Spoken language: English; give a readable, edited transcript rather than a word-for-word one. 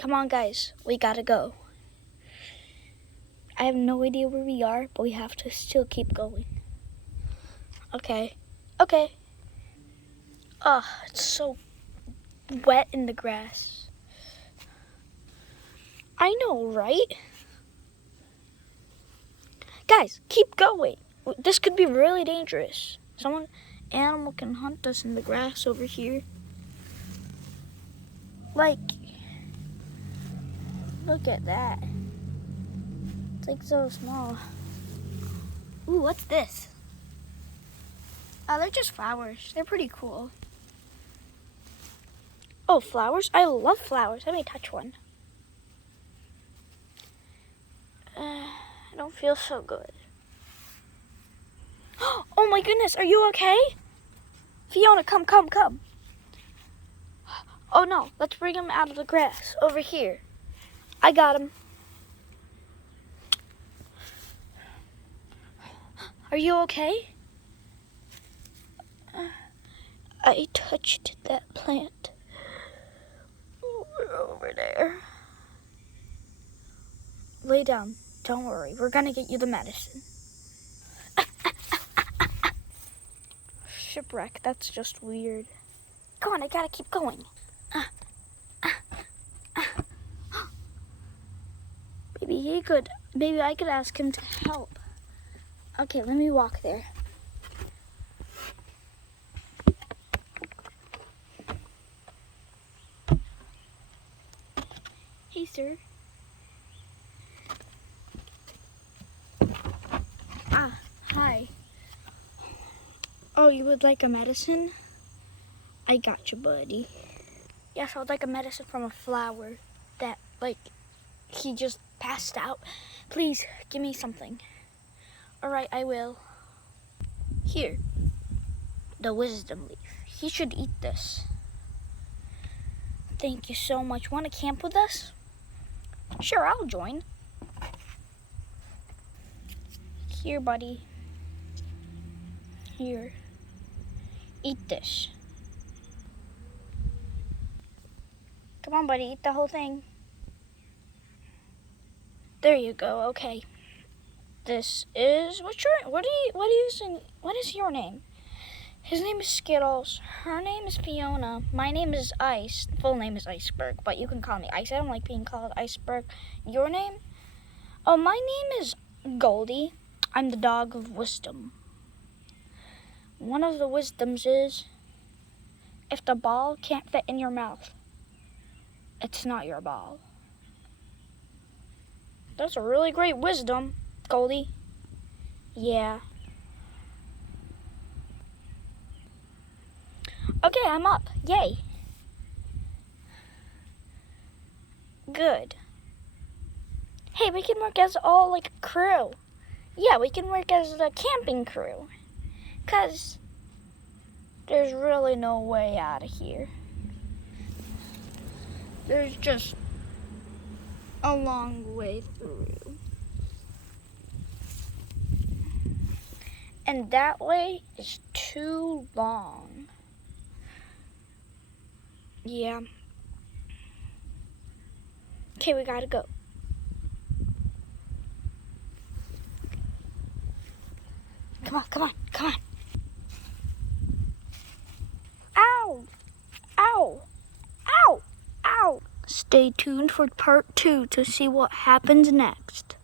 Come on, guys. We gotta go. I have no idea where we are, but we have to still keep going. Okay. Okay. Ugh, it's so wet in the grass. I know, right? Guys, keep going. This could be really dangerous. Animal can hunt us in the grass over here. Like, look at that. It's like so small. Ooh, what's this? Oh, they're just flowers. They're pretty cool. Oh, flowers? I love flowers. Let me touch one. I don't feel so good. Oh my goodness, are you okay? Fiona, come. Oh no, let's bring him out of the grass. Over here. I got him. Are you okay? I touched that plant. Over there. Lay down. Don't worry. We're gonna get you the medicine. Shipwreck. That's just weird. Come on, I gotta keep going. Maybe I could ask him to help. Okay, let me walk there. Hey, sir. Hi. Oh, you would like a medicine? I got you, buddy. Yes, I would like a medicine from a flower that, he just passed out. Please, give me something. All right, I will. Here, the wisdom leaf. He should eat this. Thank you so much. Want to camp with us? Sure, I'll join. Here, buddy. Here. Eat this. Come on, buddy. Eat the whole thing. There you go. Okay. This is what is your name? His name is Skittles. Her name is Fiona. My name is Ice. Full name is Iceberg, but you can call me Ice. I don't like being called Iceberg. Your name? Oh, my name is Goldie. I'm the dog of wisdom. One of the wisdoms is, if the ball can't fit in your mouth, it's not your ball. That's a really great wisdom, Goldie. Yeah. Okay, I'm up. Yay. Good. Hey, we can work as all a crew. Yeah, we can work as the camping crew. 'Cause there's really no way out of here. There's just a long way through. And that way is too long. Yeah. Okay, we gotta go. Come on. Ow! Stay tuned for part 2 to see what happens next.